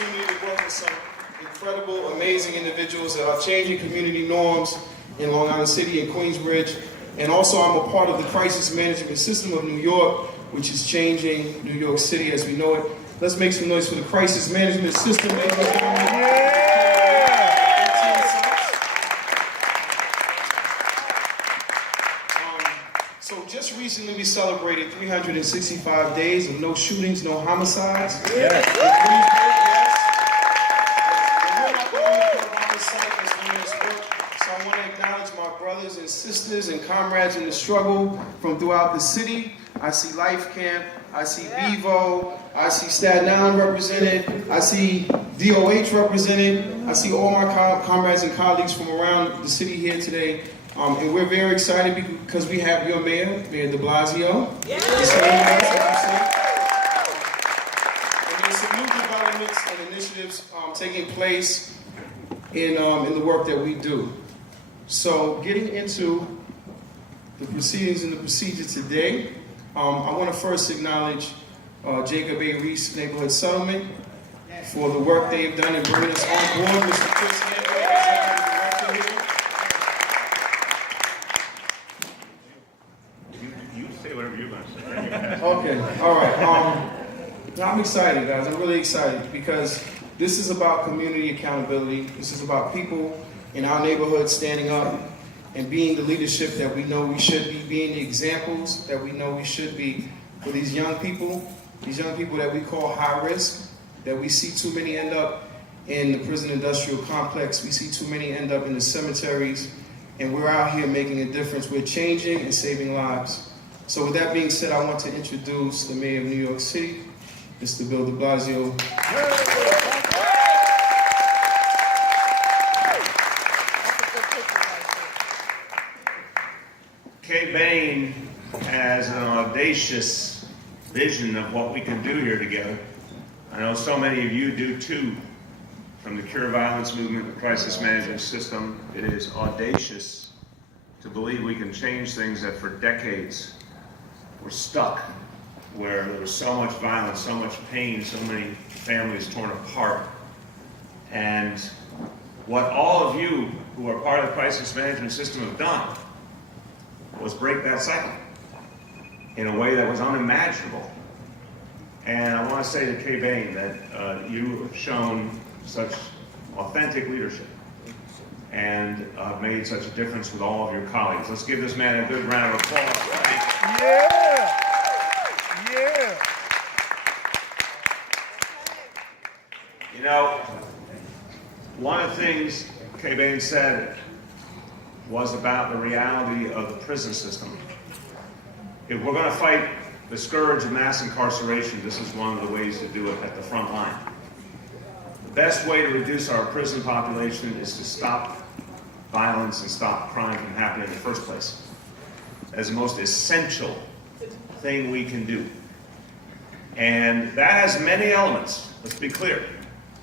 opportunity to work with some incredible, amazing individuals that are changing community norms in Long Island City and Queensbridge. And also I'm a part of the crisis management system of New York, which is changing New York City as we know it. Let's make some noise for the crisis management system, ladies and gentlemen. So just recently we celebrated 365 days of no shootings, no homicides. Yes. So I want to acknowledge my brothers and sisters and comrades in the struggle from throughout the city. I see Life Camp, I see Bevo, I see Staten Island represented, I see DOH represented, I see all my comrades and colleagues from around the city here today. And we're very excited because we have your mayor, Mayor de Blasio. And there's some new developments and initiatives taking place in the work that we do. So getting into the proceedings and the procedure today, I want to first acknowledge Jacob A. Reese Neighborhood Settlement for the work they've done in bringing us on board. Mr. Chris Handler, Executive Director here. You say whatever you're going to say. Okay, all right. I'm excited, guys. I'm really excited because this is about community accountability. This is about people in our neighborhood standing up and being the leadership that we know we should be, being the examples that we know we should be for these young people that we call high risk, that we see too many end up in the prison industrial complex. We see too many end up in the cemeteries, and we're out here making a difference. We're changing and saving lives. So with that being said, I want to introduce the Mayor of New York City, Mr. Bill de Blasio. Kay Bain has an audacious vision of what we can do here together. I know so many of you do too. From the Cure Violence movement, the crisis management system, it is audacious to believe we can change things that for decades were stuck, where there was so much violence, so much pain, so many families torn apart. And what all of you who are part of the crisis management system have done was break that cycle in a way that was unimaginable. And I want to say to Kay Bain that you have shown such authentic leadership and made such a difference with all of your colleagues. Let's give this man a good round of applause. Yeah! Yeah! You know, one of the things Kay Bain said was about the reality of the prison system. If we're going to fight the scourge of mass incarceration, this is one of the ways to do it at the front line. The best way to reduce our prison population is to stop violence and stop crime from happening in the first place. That's the most essential thing we can do. And that has many elements, let's be clear.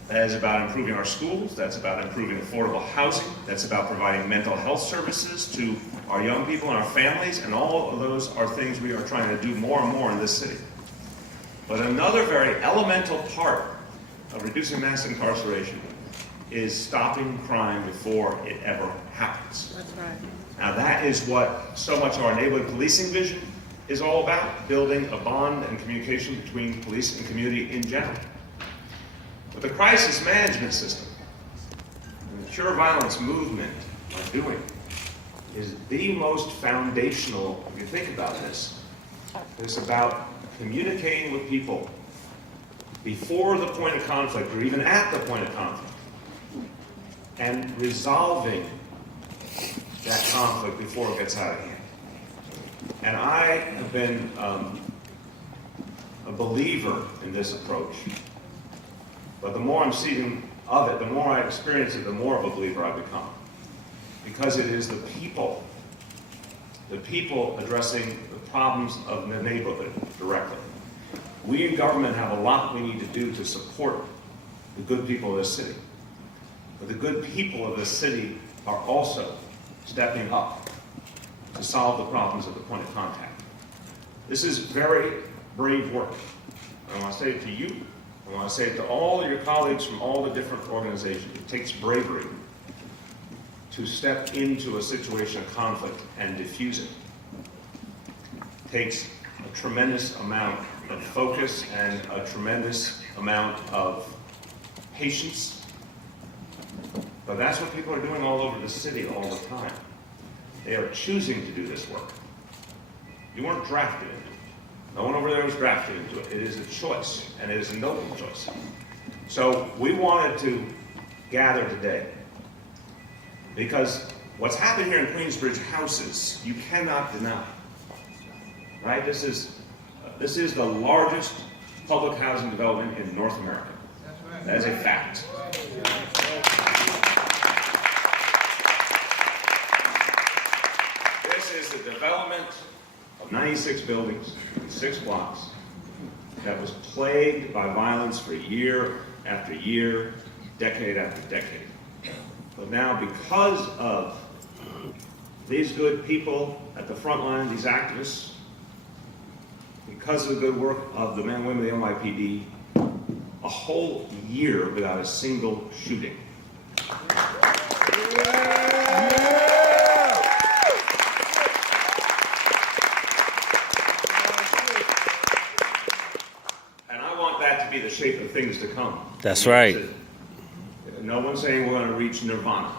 That is about improving our schools, that's about improving affordable housing, that's about providing mental health services to our young people and our families, and all of those are things we are trying to do more and more in this city. But another very elemental part of reducing mass incarceration is stopping crime before it ever happens. That's right. Now that is what so much of our neighborhood policing vision is all about, building a bond and communication between police and community in general. But the crisis management system and the Cure Violence movement are doing is the most foundational, if you think about this. It's about communicating with people before the point of conflict or even at the point of conflict and resolving that conflict before it gets out of hand. And I have been a believer in this approach. But the more I'm seeing of it, the more I experience it, the more of a believer I become. Because it is the people addressing the problems of the neighborhood directly. We in government have a lot we need to do to support the good people of this city. But the good people of this city are also stepping up to solve the problems at the point of contact. This is very brave work. I want to say it to you, I want to say to all of your colleagues from all the different organizations, it takes bravery to step into a situation of conflict and diffuse it. It takes a tremendous amount of focus and a tremendous amount of patience. But that's what people are doing all over the city all the time. They are choosing to do this work. You weren't drafted into it. No one over there was drafted into it. It is a choice, and it is a noble choice. So we wanted to gather today because what's happened here in Queensbridge houses, you cannot deny. Right? This is the largest public housing development in North America. That is a fact. This is the development of 96 buildings in 6 blocks that was plagued by violence for year after year, decade after decade. But now, because of these good people at the front line, these activists, because of the good work of the men and women of the NYPD, a whole year without a single shooting. And I want that to be the shape of things to come. That's right. No one's saying we're going to reach nirvana.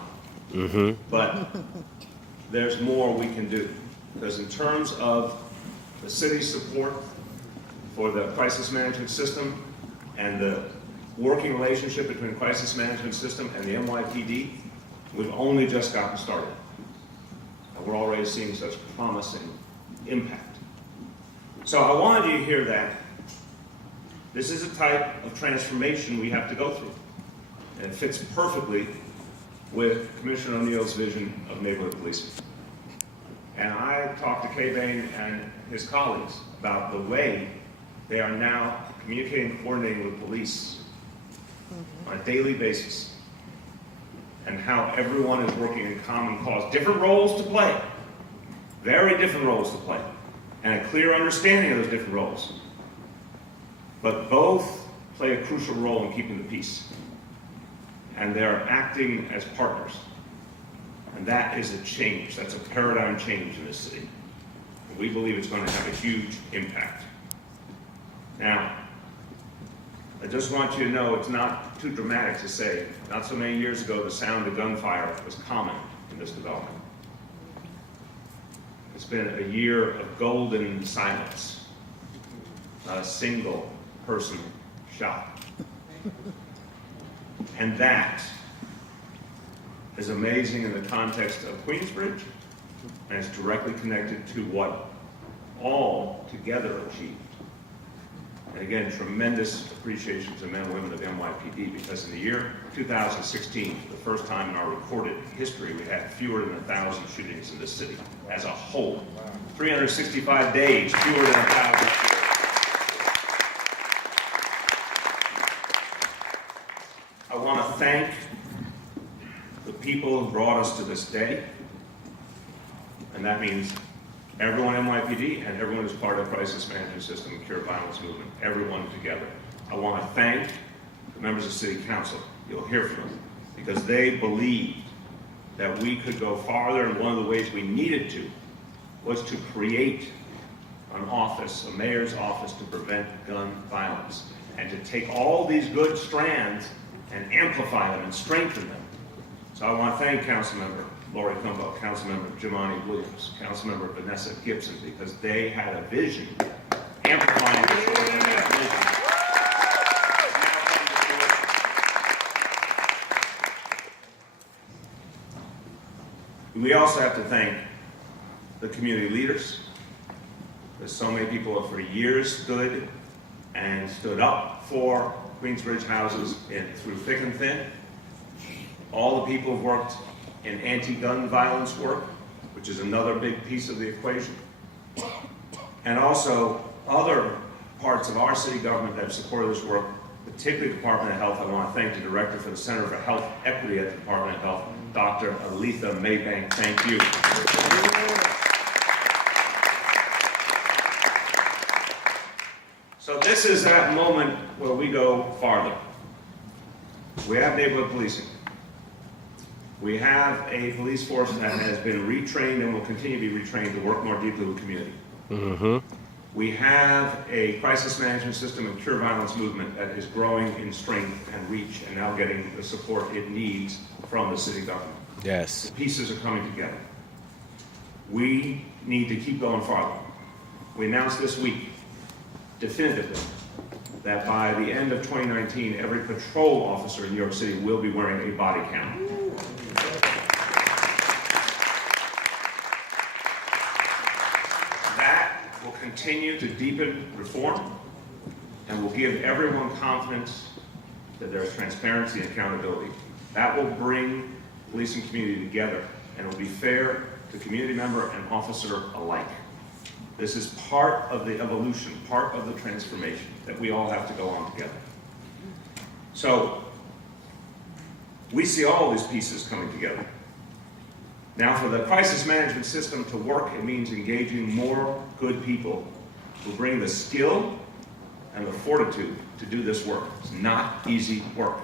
But there's more we can do. Because in terms of the city's support for the crisis management system and the working relationship between the crisis management system and the NYPD, we've only just gotten started. And we're already seeing such promising impact. So I wanted you to hear that this is a type of transformation we have to go through. And it fits perfectly with Commissioner O'Neill's vision of neighborhood policing. And I talked to Kay Bain and his colleagues about the way they are now communicating and coordinating with police on a daily basis, and how everyone is working in common cause. Different roles to play, very different roles to play, and a clear understanding of those different roles. But both play a crucial role in keeping the peace. And they're acting as partners. And that is a change. That's a paradigm change in this city. And we believe it's going to have a huge impact. Now, I just want you to know it's not too dramatic to say, not so many years ago, the sound of gunfire was common in this development. It's been a year of golden silence. Not a single person shot. And that is amazing in the context of Queensbridge, and it's directly connected to what all together achieved. And again, tremendous appreciation to the men and women of the NYPD, because in the year 2016, for the first time in our recorded history, we had fewer than 1,000 shootings in this city as a whole. 365 days, fewer than 1,000 shootings. I want to thank the people who brought us to this day, and that means everyone in NYPD and everyone who's part of the crisis management system and cure violence movement, everyone together. I want to thank the members of City Council. You'll hear from them, because they believed that we could go farther, and one of the ways we needed to was to create an office, a mayor's office, to prevent gun violence, and to take all these good strands and amplify them and strengthen them. So I want to thank Councilmember Lori Cumbo, Councilmember Jemani Williams, Councilmember Vanessa Gibson, because they had a vision, amplifying this vision. We also have to thank the community leaders, because so many people have for years stood up for Queensbridge houses through thick and thin. All the people who've worked in anti-gun violence work, which is another big piece of the equation. And also other parts of our city government that have supported this work, particularly the Department of Health. I want to thank the Director for the Center for Health Equity at the Department of Health, Dr. Aletha Maybank. Thank you. So So this is that moment where we go farther. We have neighborhood policing. We have a police force that has been retrained and will continue to be retrained to work more deeply with community. We have a crisis management system and cure violence movement that is growing in strength and reach and now getting the support it needs from the city government. Yes. The pieces are coming together. We need to keep going farther. We announced this week, definitively, that by the end of 2019, every patrol officer in New York City will be wearing a body cam. That will continue to deepen reform and will give everyone confidence that there is transparency and accountability. That will bring police and community together, and it will be fair to community member and officer alike. This is part of the evolution, part of the transformation that we all have to go on together. So, we see all these pieces coming together. Now, for the crisis management system to work, it means engaging more good people who bring the skill and the fortitude to do this work. It's not easy work.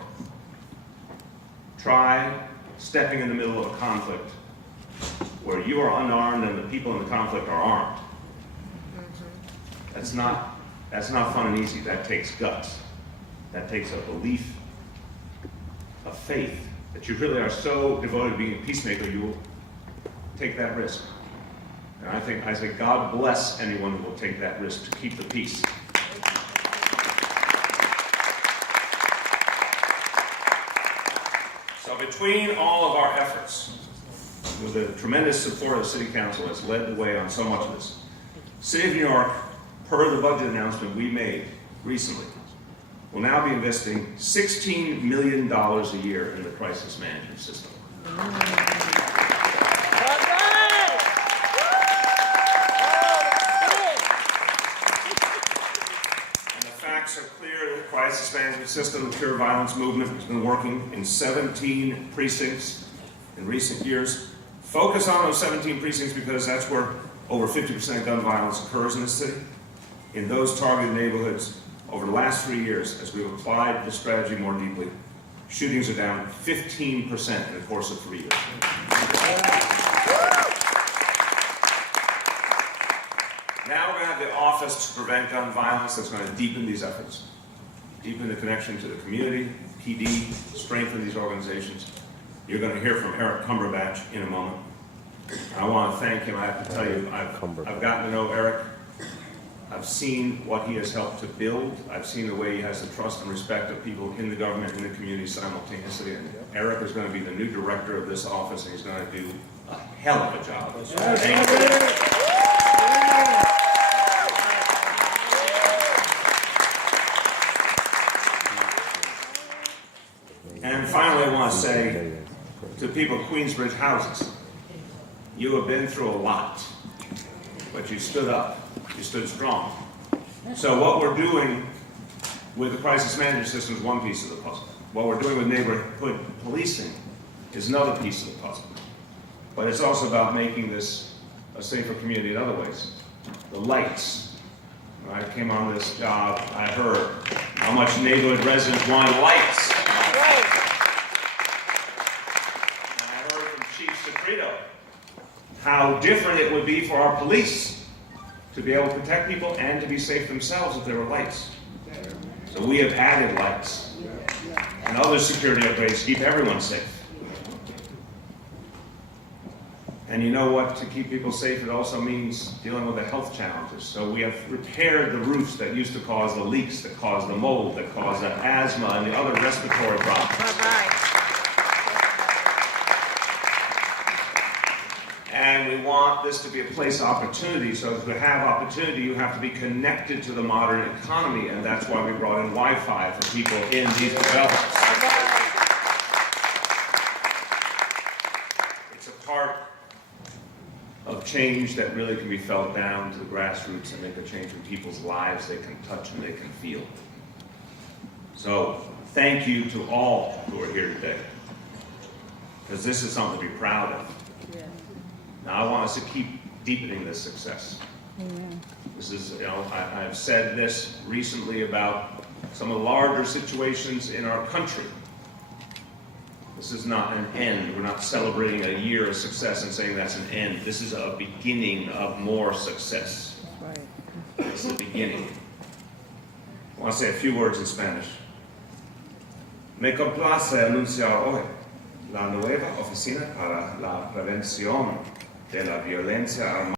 Try stepping in the middle of a conflict where you are unarmed and the people in the conflict are armed. That's not fun and easy. That takes guts. That takes a belief, a faith that you really are so devoted to being a peacemaker, you will take that risk. And I say, God bless anyone who will take that risk to keep the peace. So between all of our efforts, with the tremendous support of the City Council that's led the way on so much of this, City of New York, per the budget announcement we made recently, will now be investing $16 million a year in the crisis management system. Facts are clear. The crisis management system, the cure violence movement, has been working in 17 precincts in recent years. Focus on those 17 precincts because that's where over 50% of gun violence occurs in this city. In those targeted neighborhoods, over the last 3 years, as we've applied the strategy more deeply, shootings are down 15% in the course of 3 years. Now we're going to have the Office to Prevent Gun Violence that's going to deepen these efforts, deepen the connection to the community, PD, strengthen these organizations. You're going to hear from Eric Cumberbatch in a moment. I want to thank him. I have to tell you, I've gotten to know Eric. I've seen what he has helped to build. I've seen the way he has the trust and respect of people in the government and in the community simultaneously. And Eric is going to be the new director of this office, and he's going to do a hell of a job. Thank you. And finally, I want to say to people of Queensbridge houses, you have been through a lot, but you stood up, you stood strong. So what we're doing with the crisis management system is one piece of the puzzle. What we're doing with neighborhood policing is another piece of the puzzle. But it's also about making this a safer community in other ways. The lights. When I came on this job, I heard how much neighborhood residents wanted lights. How different it would be for our police to be able to protect people and to be safe themselves if there were lights. So we have added lights and other security upgrades to keep everyone safe. And you know what? To keep people safe, it also means dealing with the health challenges. So we have repaired the roofs that used to cause the leaks, that cause the mold, that cause the asthma and the other respiratory problems. And we want this to be a place of opportunity. So to have opportunity, you have to be connected to the modern economy. And that's why we brought in Wi-Fi for people in these developments. It's a part of change that really can be felt down to the grassroots and make a change in people's lives they can touch and they can feel. So thank you to all who are here today, because this is something to be proud of. Now I want us to keep deepening this success. This is, I've said this recently about some of the larger situations in our country. This is not an end. We're not celebrating a year of success and saying that's an end. This is a beginning of more success. It's the beginning. I want to say a few words in Spanish. Me complace anunciar hoy la nueva oficina para la prevención de la violencia armada.